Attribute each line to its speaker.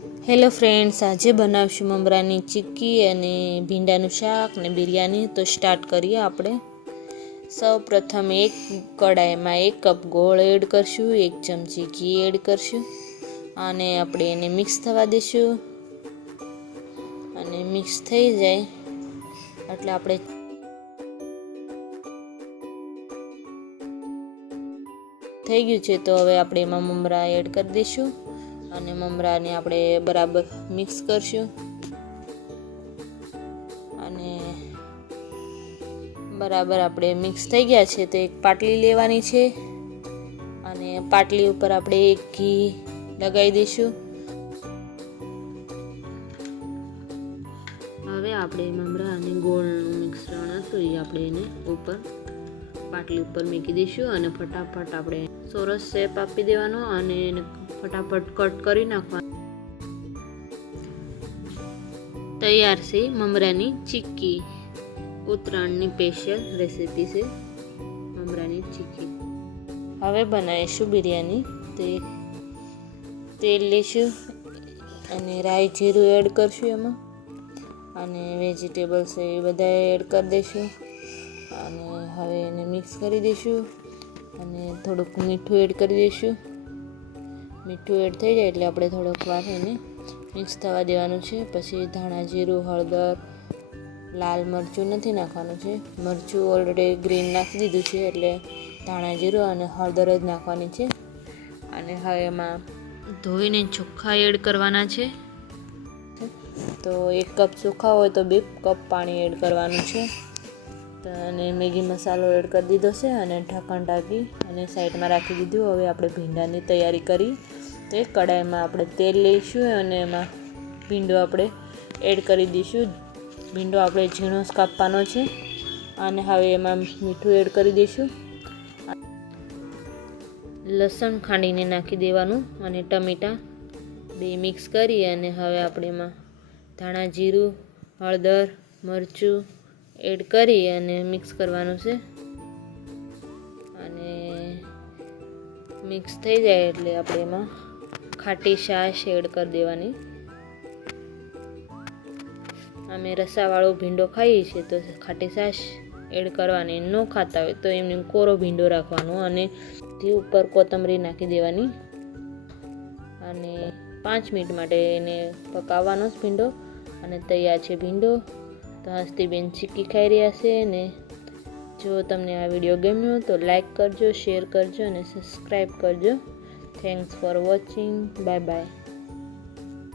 Speaker 1: Hello friends આજે બનાવશું મમરાની ચીક્કી અને ભીંડાનું શાક અને બિરયાની. તો સ્ટાર્ટ કરીએ આપણે. સૌ પ્રથમ એક કડાઈમાં એક કપ ગોળ એડ કરશું, એક ચમચી ઘી એડ કરશું અને આપણે એને મિક્સ થવા દઈશું અને મિક્સ થઈ જાય. એટલે આપણે થઈ ગયું છે, તો હવે આપણે એમાં મમરા એડ કરી દઈશું અને મમરાને આપણે બરાબર મિક્સ કરશું. અને બરાબર આપણે મિક્સ થઈ ગયા છે તો એક પાટલી લેવાની છે. અને પાટલી ઉપર આપણે એક ઘી લગાવી દઈશું. હવે આપણે મમરા અને ગોળનું મિશ્રણ હતું એ આપણે એને ઉપર પાટલી ઉપર મૂકી દઈશું અને ફટાફટ આપણે સોરસ શેપ આપી દેવાનો અને એને ફટાફટ કટ કરી નાખવાનું. તૈયાર છે મમરાની ચીક્કી. ઉત્તરાયણની સ્પેશિયલ રેસીપી છે મમરાની ચીક્કી. હવે બનાવીશું બિરયાની. તે તેલ લઈશું અને રાઈ જીરું એડ કરશું એમાં. અને વેજીટેબલ્સ એ બધા એડ કરી દઈશું. અને હવે એને મિક્સ કરી દઈશું અને થોડુંક મીઠું એડ કરી દઈશું. મીઠું એડ થઈ જાય એટલે આપણે થોડોક વાર એને મિક્સ થવા દેવાનું છે. પછી ધાણા જીરું, હળદર, લાલ મરચું નથી નાખવાનું છે. મરચું ઓલરેડી ગ્રીન નાખી દીધું છે એટલે ધાણા જીરું અને હળદર જ નાખવાની છે. અને હવે એમાં ધોઈને ચોખ્ખા એડ કરવાના છે. તો એક કપ ચોખ્ખા હોય તો બે કપ પાણી એડ કરવાનું છે. અને મેગી મસાલો એડ કરી દીધો છે અને ઢાંકણ ઢાંકી અને સાઈડમાં રાખી દીધું. હવે આપણે ભીંડાની તૈયારી કરી તો કડાઈમાં આપણે તેલ લઈશું અને એમાં ભીંડો આપણે એડ કરી દઈશું. ભીંડો આપણે ઝીણો કાપવાનો છે અને હવે એમાં મીઠું એડ કરી દઈશું. લસણ ખાંડીને નાખી દેવાનું અને ટમેટાં બે મિક્સ કરી અને હવે આપણે એમાં ધાણા જીરું, હળદર, મરચું એડ કરી અને મિક્સ કરવાનું છે. અને મિક્સ થઈ જાય એટલે આપણે એમાં ખાટી છાશ એડ કરી દેવાની. અમે રસાવાળો ભીંડો ખાઈએ છીએ તો ખાટી છાશ એડ કરવાની. ન ખાતા હોય તો એમને કોરો ભીંડો રાખવાનો અને તે ઉપર કોથમરી નાખી દેવાની. અને પાંચ મિનિટ માટે એને પકાવવાનો જ ભીંડો. અને તૈયાર છે ભીંડો. તો હસ્તીબેન ચીકી ખાઈ રહ્યા છે ને જો તમને આ વીડિયો ગમ્યો તો લાઈક કરજો, શેર કરજો અને સબસ્ક્રાઈબ કરજો. Thanks for watching bye bye